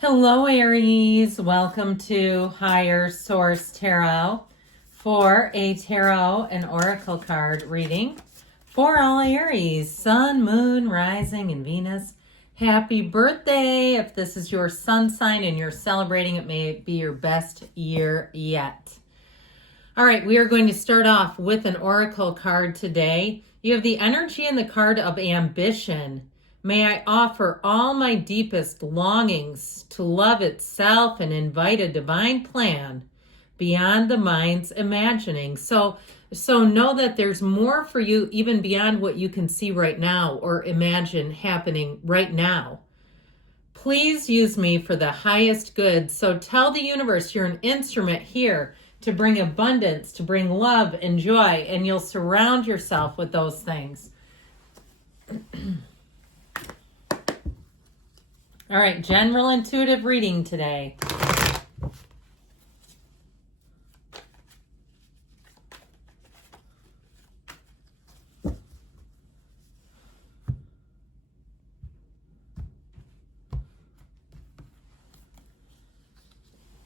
Hello, Aries. Welcome to Higher Source Tarot for a tarot and oracle card reading for all Aries, Sun, Moon, Rising, and Venus. Happy birthday. If this is your sun sign and you're celebrating, it may be your best year yet. All right, we are going to start off with an oracle card today. You have the energy and the card of ambition. May I offer all my deepest longings to love itself and invite a divine plan beyond the mind's imagining. So know that there's more for you even beyond what you can see right now or imagine happening right now. Please use me for the highest good. So tell the universe you're an instrument here to bring abundance, to bring love and joy, and you'll surround yourself with those things. All right, general intuitive reading today.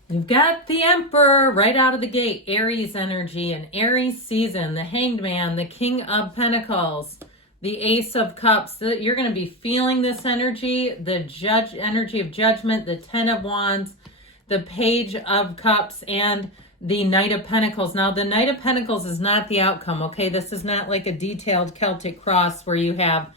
You've got the Emperor right out of the gate, Aries energy, and Aries season, the Hanged Man, the King of Pentacles, the Ace of Cups. You're going to be feeling this energy, the energy of judgment, the Ten of Wands, the Page of Cups, and the Knight of Pentacles. Now, the Knight of Pentacles is not the outcome, okay? This is not like a detailed Celtic cross where you have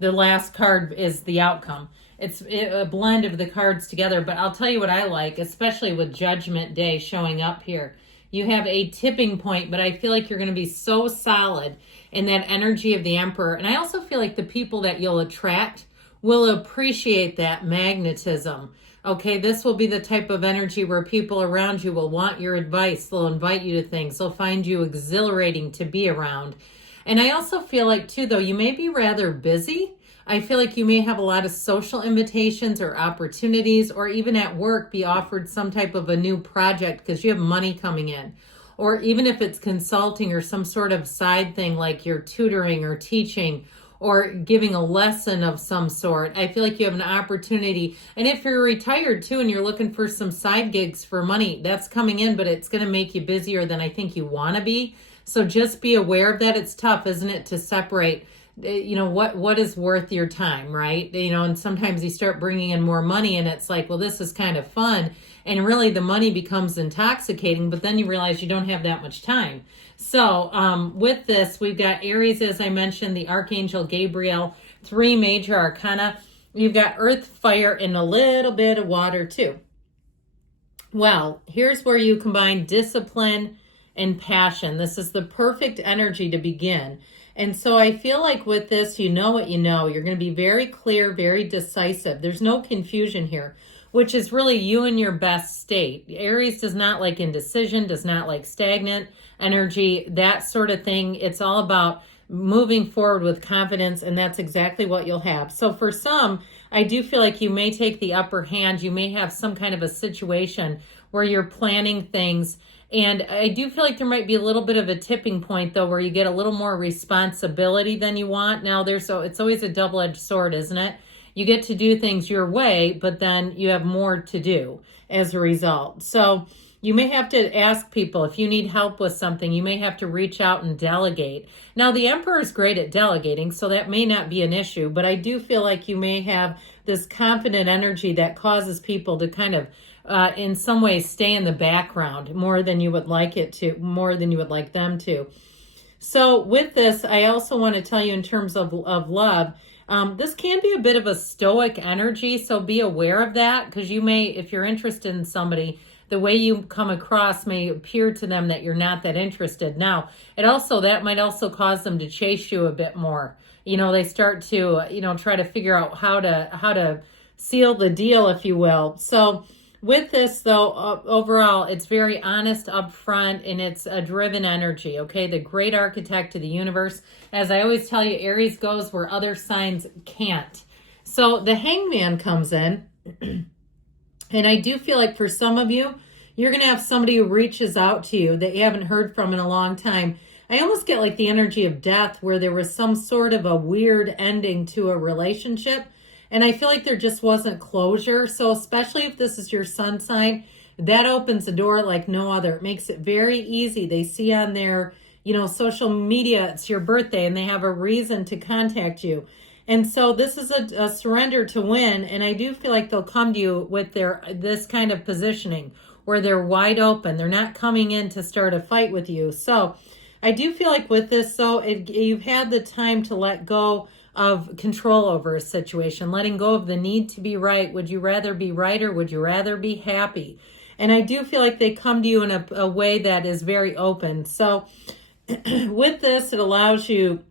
the last card is the outcome. It's a blend of the cards together, but I'll tell you what I like, especially with Judgment Day showing up here. You have a tipping point, but I feel like you're going to be so solid in that energy of the Emperor. And I also feel like the people that you'll attract will appreciate that magnetism. Okay, this will be the type of energy where people around you will want your advice. They'll invite you to things. They'll find you exhilarating to be around. And I also feel like, too, though, you may be rather busy. I feel like you may have a lot of social invitations or opportunities, or even at work be offered some type of a new project because you have money coming in. Or even if it's consulting or some sort of side thing like you're tutoring or teaching or giving a lesson of some sort, I feel like you have an opportunity. And if you're retired too and you're looking for some side gigs for money, that's coming in, but it's going to make you busier than I think you want to be. So just be aware of that. It's tough, isn't it, to separate what is worth your time, right? And sometimes you start bringing in more money and it's like, well, this is kind of fun. And really the money becomes intoxicating, but then you realize you don't have that much time. So with this, we've got Aries, as I mentioned, the Archangel Gabriel, 3 major arcana. You've got earth, fire, and a little bit of water too. Well, here's where you combine discipline and passion. This is the perfect energy to begin. And so I feel like with this, you know what you know. You're going to be very clear, very decisive. There's no confusion here, which is really you in your best state. Aries does not like indecision, does not like stagnant energy, that sort of thing. It's all about moving forward with confidence, and that's exactly what you'll have. So for some, I do feel like you may take the upper hand. You may have some kind of a situation where you're planning things. And I do feel like there might be a little bit of a tipping point, though, where you get a little more responsibility than you want. Now, it's always a double-edged sword, isn't it? You get to do things your way, but then you have more to do as a result. So you may have to ask people if you need help with something. You may have to reach out and delegate. Now, the Emperor is great at delegating, so that may not be an issue. But I do feel like you may have this confident energy that causes people to kind of in some ways stay in the background more than you would like them to. So with this, I also want to tell you in terms of love, this can be a bit of a stoic energy, so be aware of that, because you may, if you're interested in somebody, the way you come across may appear to them that you're not that interested. Now, that might also cause them to chase you a bit more. They start to, try to figure out how to seal the deal, if you will. So with this, though, overall, it's very honest, upfront, and it's a driven energy, okay? The great architect of the universe. As I always tell you, Aries goes where other signs can't. So the Hangman comes in, and I do feel like for some of you, you're going to have somebody who reaches out to you that you haven't heard from in a long time. I almost get like the energy of death, where there was some sort of a weird ending to a relationship. And I feel like there just wasn't closure. So especially if this is your sun sign, that opens the door like no other. It makes it very easy. They see on their, social media, it's your birthday and they have a reason to contact you. And so this is a surrender to win. And I do feel like they'll come to you with this kind of positioning where they're wide open. They're not coming in to start a fight with you. So I do feel like with this, so you've had the time to let go of control over a situation, letting go of the need to be right. Would you rather be right or would you rather be happy? And I do feel like they come to you in a way that is very open. So with this, it allows you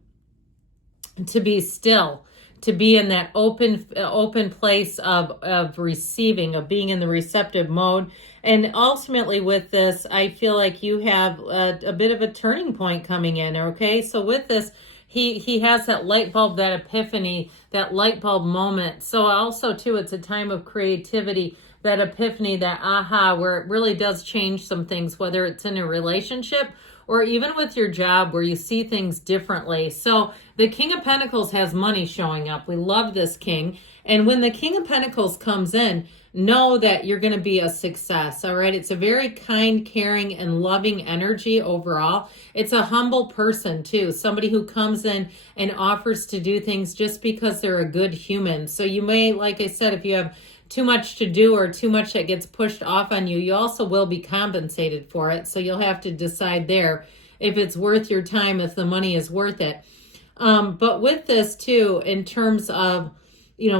to be still, to be in that open place of receiving, of being in the receptive mode. And ultimately with this, I feel like you have a bit of a turning point coming in, okay? So with this, he has that light bulb, that epiphany, that light bulb moment. So also too, it's a time of creativity, that epiphany, that aha, where it really does change some things, whether it's in a relationship or even with your job where you see things differently. So the King of Pentacles has money showing up. We love this king. And when the King of Pentacles comes in, know that you're going to be a success, all right? It's a very kind, caring, and loving energy overall. It's a humble person too, somebody who comes in and offers to do things just because they're a good human. So you may, like I said, if you have too much to do or too much that gets pushed off on you, you also will be compensated for it. So you'll have to decide there if it's worth your time, if the money is worth it. But with this too, in terms of,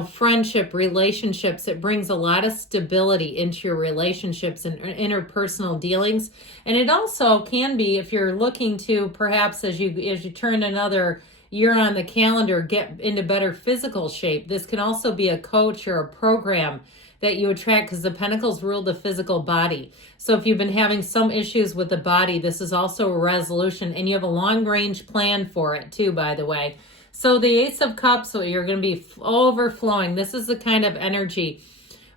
friendship, relationships, it brings a lot of stability into your relationships and interpersonal dealings. And it also can be, if you're looking to perhaps as you turn another year on the calendar, get into better physical shape. This can also be a coach or a program that you attract, because the Pentacles rule the physical body. So if you've been having some issues with the body, this is also a resolution, and you have a long range plan for it too, by the way. So the Ace of Cups, so you're going to be overflowing. This is the kind of energy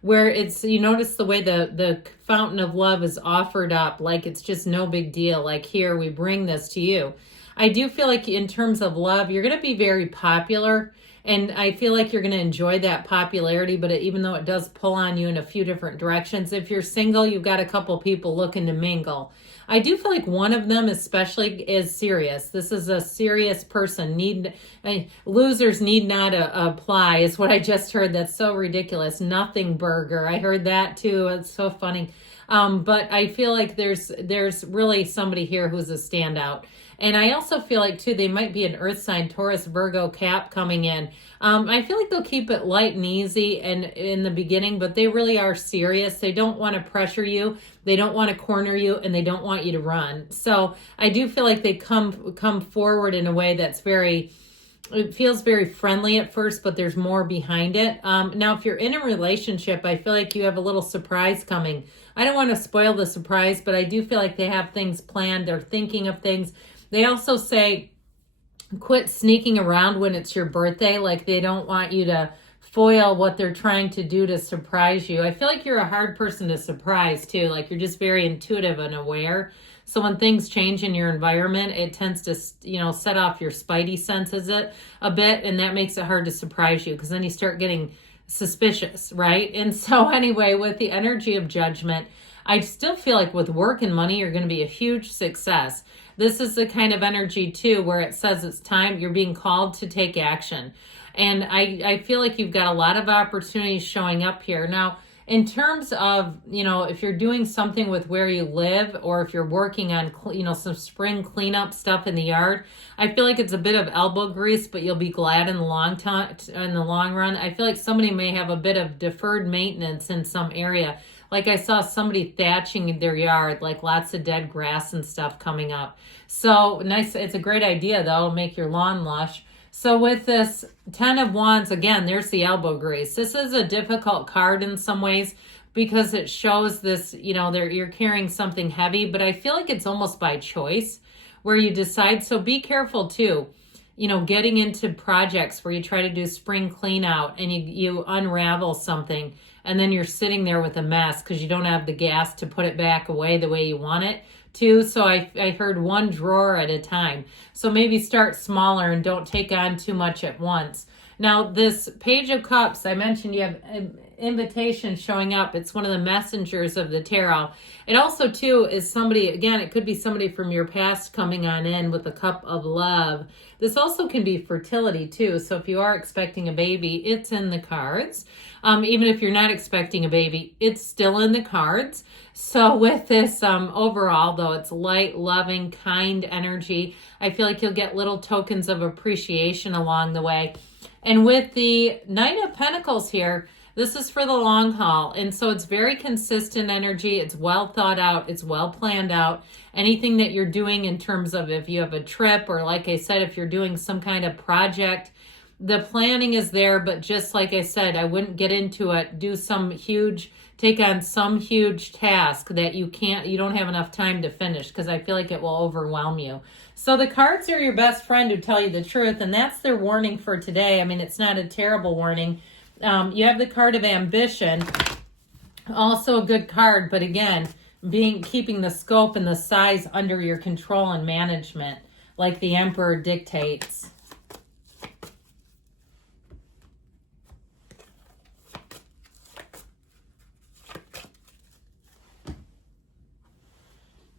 where it's, you notice the way the fountain of love is offered up, like it's just no big deal. Like, here, we bring this to you. I do feel like in terms of love, you're going to be very popular, and I feel like you're going to enjoy that popularity, but even though it does pull on you in a few different directions, if you're single, you've got a couple people looking to mingle. I do feel like one of them especially is serious. This is a serious person. Losers need not apply is what I just heard. That's so ridiculous. Nothing burger. I heard that too. It's so funny. But I feel like there's really somebody here who's a standout. And I also feel like, too, they might be an earth sign, Taurus, Virgo, Cap coming in. I feel like they'll keep it light and easy and in the beginning, but they really are serious. They don't want to pressure you. They don't want to corner you, and they don't want you to run. So I do feel like they come forward in a way that's it feels very friendly at first, but there's more behind it. Now, if you're in a relationship, I feel like you have a little surprise coming. I don't want to spoil the surprise, but I do feel like they have things planned. They're thinking of things. They also say, quit sneaking around when it's your birthday. Like, they don't want you to foil what they're trying to do to surprise you. I feel like you're a hard person to surprise too. Like, you're just very intuitive and aware. So when things change in your environment, it tends to, set off your spidey senses a bit, and that makes it hard to surprise you, because then you start getting suspicious, right? And so anyway, with the energy of Judgment, I still feel like with work and money, you're going to be a huge success. This is the kind of energy too, where it says it's time, you're being called to take action. And I feel like you've got a lot of opportunities showing up here. Now, in terms of, if you're doing something with where you live, or if you're working on, some spring cleanup stuff in the yard, I feel like it's a bit of elbow grease, but you'll be glad in the long run. I feel like somebody may have a bit of deferred maintenance in some area. Like, I saw somebody thatching their yard, like lots of dead grass and stuff coming up. So nice. It's a great idea, though. It'll make your lawn lush. So with this 10 of Wands, again, there's the elbow grease. This is a difficult card in some ways, because it shows this, you're carrying something heavy, but I feel like it's almost by choice where you decide. So be careful too, getting into projects where you try to do spring clean out and you unravel something, and then you're sitting there with a mess because you don't have the gas to put it back away the way you want it to. So I heard one drawer at a time. So maybe start smaller and don't take on too much at once. Now, this Page of Cups, I mentioned you have invitation showing up. It's one of the messengers of the tarot. It also, too, is somebody, again, it could be somebody from your past coming on in with a cup of love. This also can be fertility, too. So if you are expecting a baby, it's in the cards. Even if you're not expecting a baby, it's still in the cards. So with this overall, though, it's light, loving, kind energy. I feel like you'll get little tokens of appreciation along the way. And with the Knight of Pentacles here, this is for the long haul. And so it's very consistent energy. It's well thought out. It's well planned out. Anything that you're doing in terms of if you have a trip or, like I said, if you're doing some kind of project, the planning is there. But just like I said, I wouldn't get into it, take on some huge task that you don't have enough time to finish, because I feel like it will overwhelm you. So the cards are your best friend who tell you the truth, and that's their warning for today. I mean, it's not a terrible warning. You have the card of ambition, also a good card, but again, keeping the scope and the size under your control and management, like the Emperor dictates.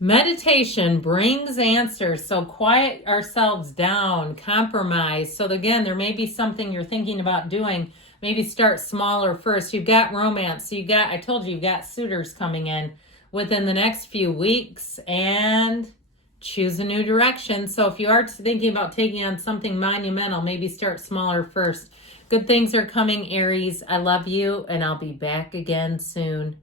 Meditation brings answers. So quiet ourselves down, compromise. So again, there may be something you're thinking about doing. Maybe start smaller first. You've got romance. So I told you, you've got suitors coming in within the next few weeks, and choose a new direction. So if you are thinking about taking on something monumental, maybe start smaller first. Good things are coming, Aries. I love you, and I'll be back again soon.